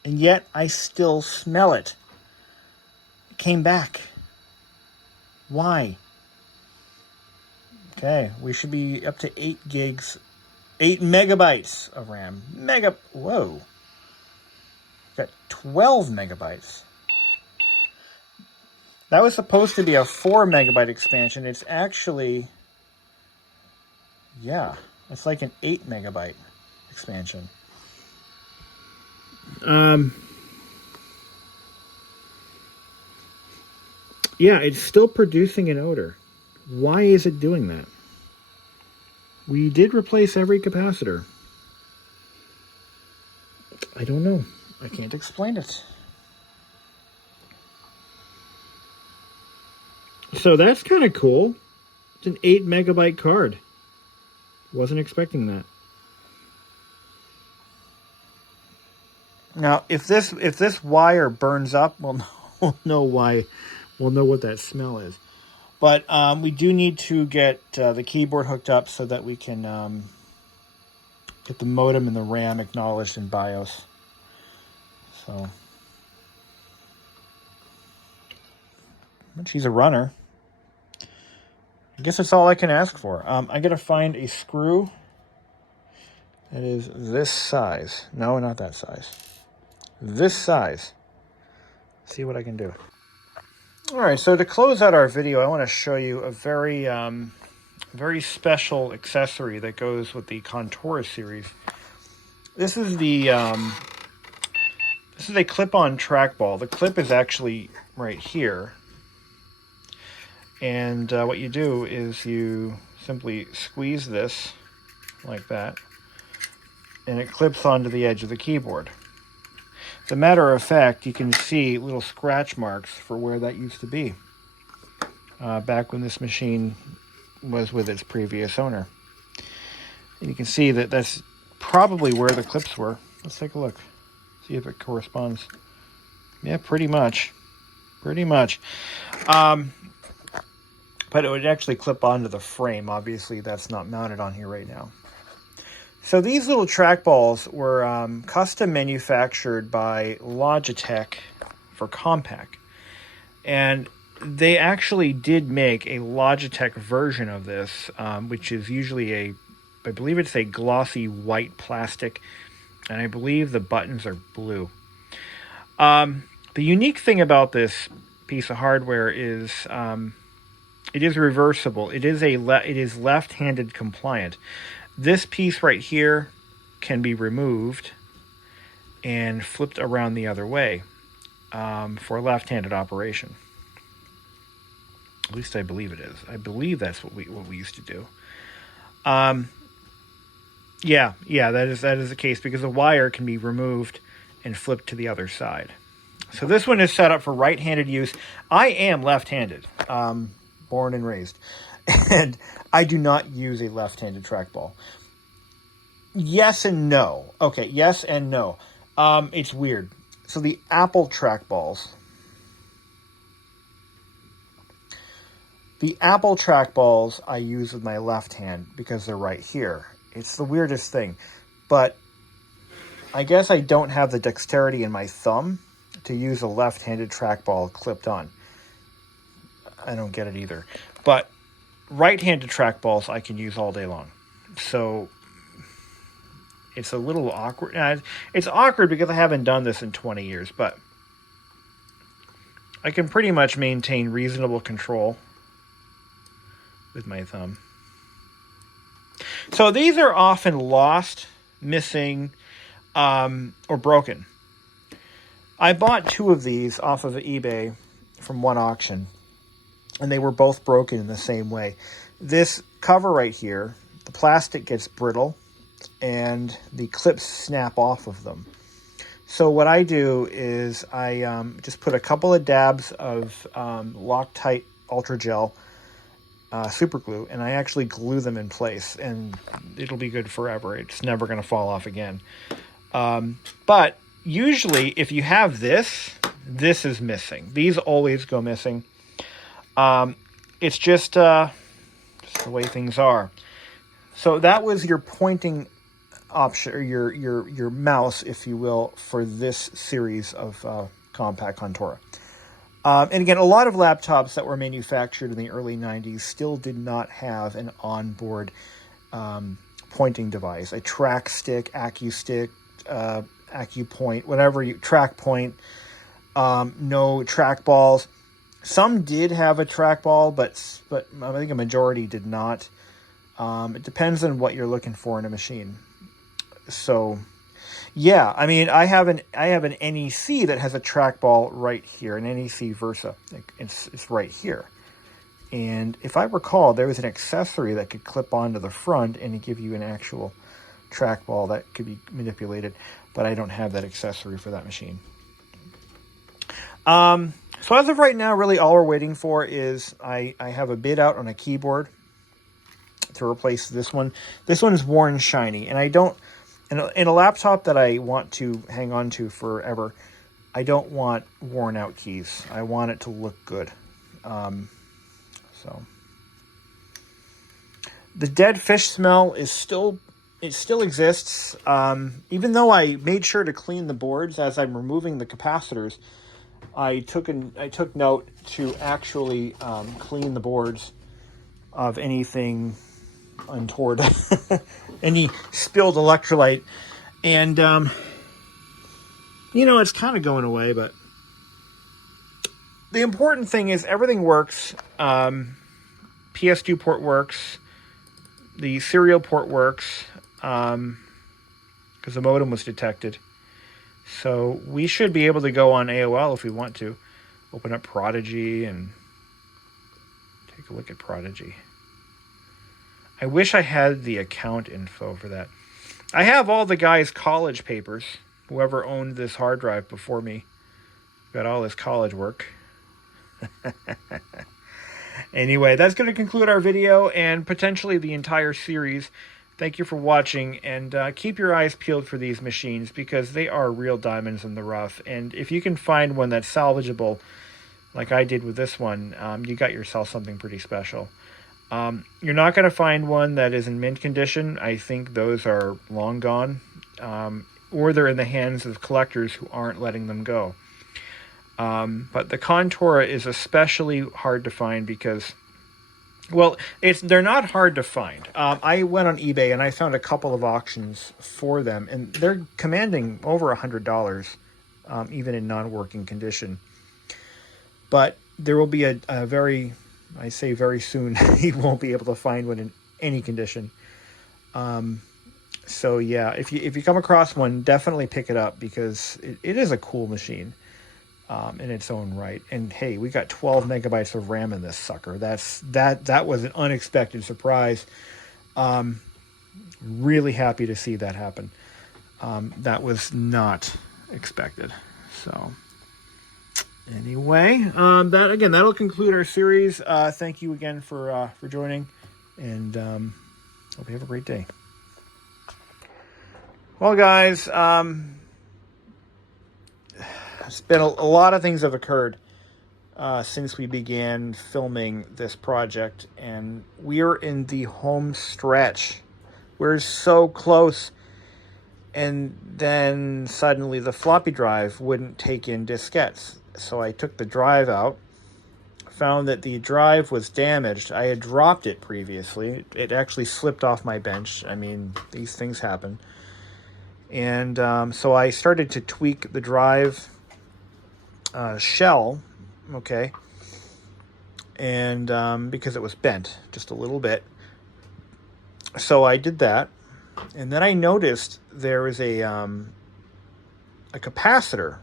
And yet, I still smell it. It came back. Why? Okay, we should be up to 8 megabytes of RAM. Whoa. Got 12 megabytes. That was supposed to be a 4 megabyte expansion. It's actually, yeah, it's like an 8 megabyte expansion. Yeah, it's still producing an odor. Why is it doing that? We did replace every capacitor. I don't know. I can't explain it. So that's kind of cool. It's an 8 megabyte card. Wasn't expecting that. Now, if this wire burns up, we'll know why. We'll know what that smell is. But we do need to get the keyboard hooked up so that we can get the modem and the RAM acknowledged in BIOS. So, she's a runner. I guess that's all I can ask for. I'm going to find a screw that is this size. No, not that size. This size. See what I can do. All right, so to close out our video, I want to show you a very special accessory that goes with the Contura series. This is the This is a clip-on trackball. The clip is actually right here. And what you do is you simply squeeze this like that, and it clips onto the edge of the keyboard. As a matter of fact, you can see little scratch marks for where that used to be back when this machine was with its previous owner. And you can see that that's probably where the clips were. Let's take a look. See if it corresponds. Yeah, pretty much. Pretty much. But it would actually clip onto the frame. Obviously, that's not mounted on here right now. So these little trackballs were custom manufactured by Logitech for Compaq. And they actually did make a Logitech version of this, which is usually I believe it's a glossy white plastic, and I believe the buttons are blue. The unique thing about this piece of hardware is it is reversible. It is left-handed compliant. This piece right here can be removed and flipped around the other way for left-handed operation. At least I believe it is. I believe that's what we used to do. Yeah, that is the case, because the wire can be removed and flipped to the other side. So this one is set up for right-handed use. I am left-handed, born and raised, and I do not use a left-handed trackball. Yes and no. Okay, yes and no. It's weird. So the Apple trackballs. The Apple trackballs I use with my left hand because they're right here. It's the weirdest thing. But I guess I don't have the dexterity in my thumb to use a left-handed trackball clipped on. I don't get it either. But right-handed trackballs I can use all day long. So it's a little awkward. It's awkward because I haven't done this in 20 years, but I can pretty much maintain reasonable control with my thumb. So these are often lost, missing, or broken. I bought 2 of these off of eBay from one auction, and they were both broken in the same way. This cover right here, the plastic gets brittle, and the clips snap off of them. So what I do is I just put a couple of dabs of Loctite Ultra Gel super glue, and I actually glue them in place, and it'll be good forever. It's never going to fall off again. But usually if you have this is missing. These always go missing. It's just the way things are. So that was your pointing option, or your mouse, if you will, for this series of Compaq Contura. And again, a lot of laptops that were manufactured in the early 90s still did not have an onboard pointing device, a track stick, AccuStick, AccuPoint, whatever track point, no trackballs. Some did have a trackball, but I think a majority did not. It depends on what you're looking for in a machine. So, yeah, I mean, I have an NEC that has a trackball right here, an NEC Versa. It's right here. And if I recall, there was an accessory that could clip onto the front and give you an actual trackball that could be manipulated, but I don't have that accessory for that machine. So as of right now, really all we're waiting for is I have a bid out on a keyboard to replace this one. This one is worn and shiny, and I don't, in a laptop that I want to hang on to forever, I don't want worn out keys. I want it to look good. So the dead fish smell is still exists. Even though I made sure to clean the boards as I'm removing the capacitors, I took note to actually clean the boards of anything untoward, any spilled electrolyte, and it's kind of going away. But the important thing is everything works. PS2 port works. The serial port works because the modem was detected. So we should be able to go on AOL if we want to. Open up Prodigy and take a look at Prodigy. I wish I had the account info for that. I have all the guy's college papers. Whoever owned this hard drive before me got all his college work. Anyway, that's going to conclude our video and potentially the entire series. Thank you for watching, and keep your eyes peeled for these machines because they are real diamonds in the rough. And if you can find one that's salvageable, like I did with this one, you got yourself something pretty special. You're not going to find one that is in mint condition. I think those are long gone, or they're in the hands of collectors who aren't letting them go. But the Contura is especially hard to find because, well, they're not hard to find. I went on eBay and I found a couple of auctions for them, and they're commanding over $100, even in non-working condition. But there will be a very, I say very soon, you won't be able to find one in any condition. So yeah, if you come across one, definitely pick it up because it is a cool machine. In its own right. And hey, we got 12 megabytes of RAM in this sucker. That was an unexpected surprise. Really happy to see that happen. That was not expected. So anyway, that'll conclude our series. Thank you again for joining, and hope you have a great day. Well, guys, it's been a lot of things have occurred since we began filming this project, and we're in the home stretch. We're so close, and then suddenly the floppy drive wouldn't take in diskettes. So I took the drive out, found that the drive was damaged. I had dropped it previously. It actually slipped off my bench. I mean, these things happen. And so I started to tweak the drive shell, okay, and because it was bent just a little bit. So I did that, and then I noticed there was a capacitor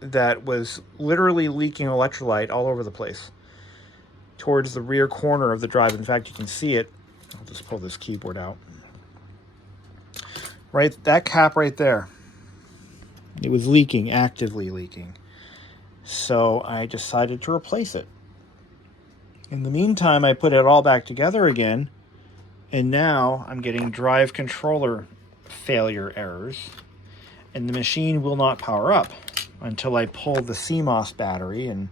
that was literally leaking electrolyte all over the place towards the rear corner of the drive. In fact, you can see it. I'll just pull this keyboard out. Right, that cap right there. It was leaking, actively leaking. So I decided to replace it. In the meantime, I put it all back together again, and now I'm getting drive controller failure errors, and the machine will not power up until I pull the CMOS battery and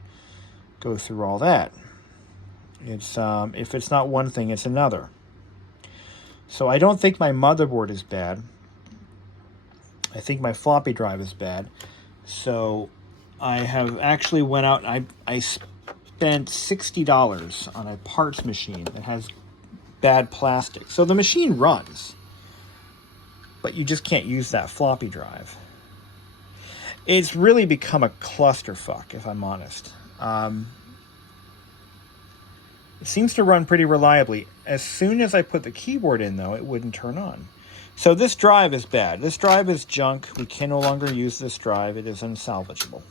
go through all that. It's if it's not one thing, it's another. So I don't think my motherboard is bad. I think my floppy drive is bad. So I have actually went out and I spent $60 on a parts machine that has bad plastic. So the machine runs, but you just can't use that floppy drive. It's really become a clusterfuck, if I'm honest. It seems to run pretty reliably. As soon as I put the keyboard in, though, it wouldn't turn on. So this drive is bad. This drive is junk. We can no longer use this drive. It is unsalvageable.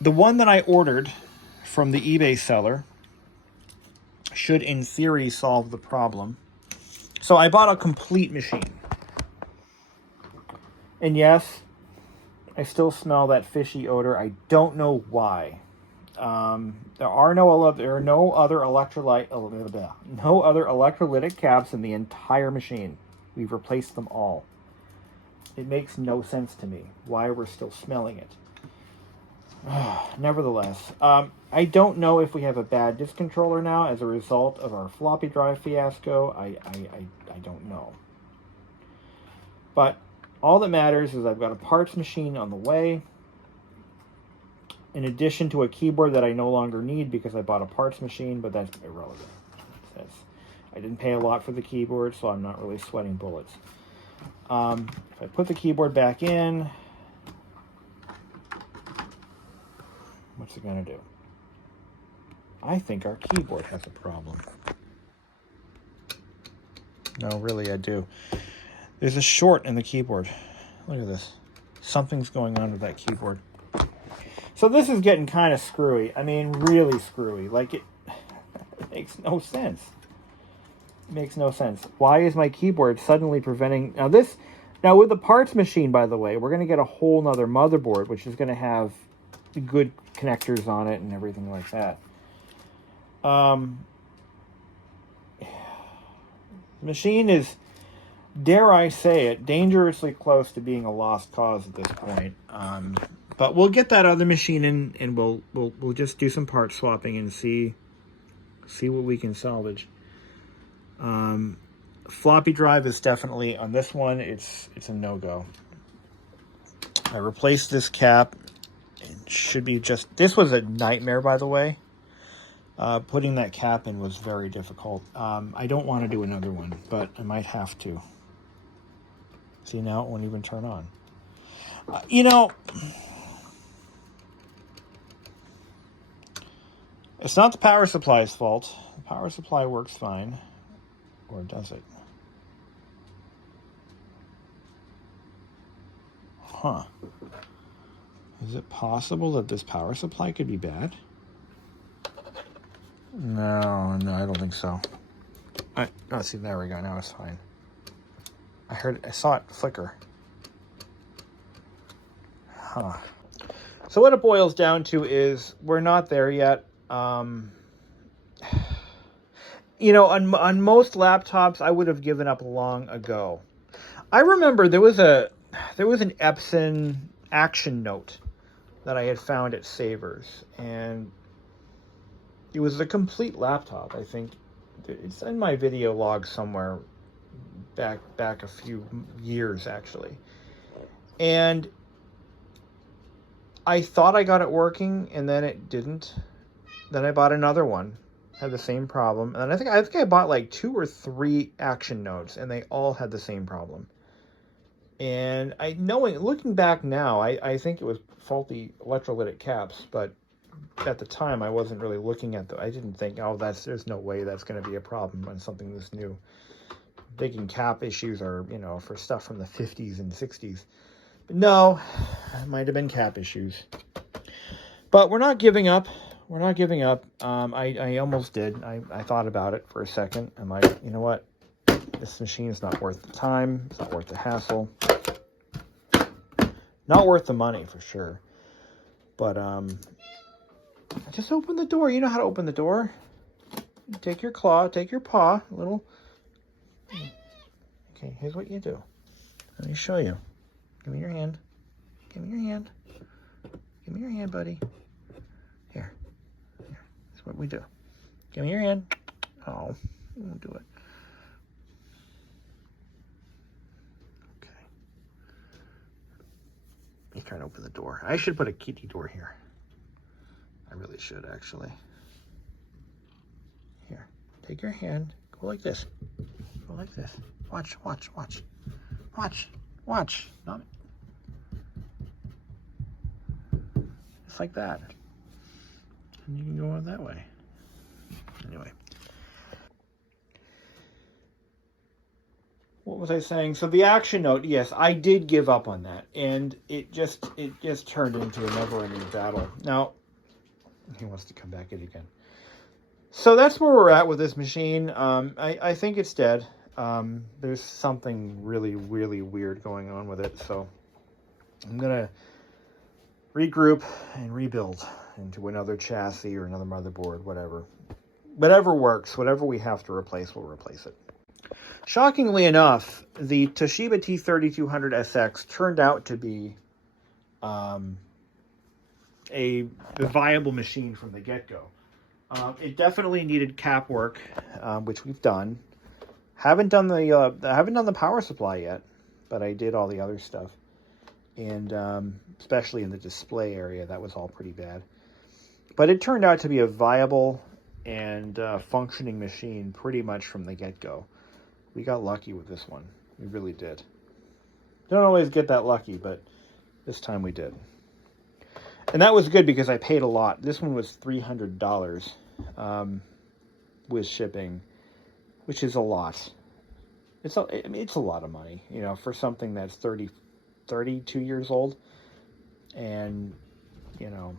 The one that I ordered from the eBay seller should, in theory, solve the problem. So I bought a complete machine. And yes, I still smell that fishy odor. I don't know why. There are no other electrolytic caps in the entire machine. We've replaced them all. It makes no sense to me why we're still smelling it. Nevertheless, I don't know if we have a bad disk controller now as a result of our floppy drive fiasco. I don't know. But all that matters is I've got a parts machine on the way, in addition to a keyboard that I no longer need because I bought a parts machine, but that's irrelevant. I didn't pay a lot for the keyboard, so I'm not really sweating bullets. If I put the keyboard back in, what's it going to do? I think our keyboard has a problem. No, really, I do. There's a short in the keyboard. Look at this. Something's going on with that keyboard. So this is getting kind of screwy. I mean, really screwy. Like, it makes no sense. It makes no sense. Why is my keyboard suddenly preventing... Now, with the parts machine, by the way, we're going to get a whole nother motherboard, which is going to have good connectors on it and everything like that. The machine is, dare I say it, dangerously close to being a lost cause at this point. But we'll get that other machine in, and we'll just do some part swapping and see what we can salvage. Floppy drive is definitely on this one. It's a no-go. I replaced this cap. It should be just... This was a nightmare, by the way. Putting that cap in was very difficult. I don't want to do another one, but I might have to. See, now it won't even turn on. You know, it's not the power supply's fault. The power supply works fine. Or does it? Huh. Is it possible that this power supply could be bad? No, I don't think so. See, there we go. Now it's fine. I saw it flicker. Huh. So what it boils down to is we're not there yet. You know, on most laptops, I would have given up long ago. I remember there was an Epson action note that I had found at Savers, and it was a complete laptop. I think it's in my video log somewhere back a few years, actually. And I thought I got it working, and then it didn't. Then I bought another one, had the same problem, and I think I bought like 2 or 3 action notes, and they all had the same problem. And looking back now, I think it was faulty electrolytic caps, but at the time I wasn't really looking at I didn't think, there's no way that's going to be a problem on something this new. Thinking cap issues are, for stuff from the 50s and 60s. But no, it might have been cap issues. But we're not giving up. We're not giving up. I almost did. I thought about it for a second. I might, you know what? This machine is not worth the time. It's not worth the hassle. Not worth the money, for sure. But, just open the door. You know how to open the door. Take your claw, take your paw, a little. Okay, here's what you do. Let me show you. Give me your hand. Give me your hand. Give me your hand, buddy. Here. That's what we do. Give me your hand. Oh, we won't do it. Okay. You try to open the door. I should put a kitty door here. I really should, actually. Here. Take your hand. Go like this. Go like this. Watch, watch, watch. Watch, watch. Not... Just like that. And you can go on that way. Anyway. What was I saying? So the action note, yes, I did give up on that. And it just turned into a never-ending battle. Now, he wants to come back in again. So that's where we're at with this machine. I think it's dead. There's something really, really weird going on with it. So I'm going to regroup and rebuild into another chassis or another motherboard, whatever. Whatever works, whatever we have to replace, we'll replace it. Shockingly enough, the Toshiba T3200SX turned out to be a viable machine from the get-go. It definitely needed cap work, which we've done. Haven't done the power supply yet, but I did all the other stuff, and especially in the display area, that was all pretty bad. But it turned out to be a viable and functioning machine pretty much from the get-go. We got lucky with this one. We really did. Don't always get that lucky, but this time we did. And that was good because I paid a lot. This one was $300 with shipping, which is a lot. It's a lot of money, for something that's $30 32 years old. And, you know,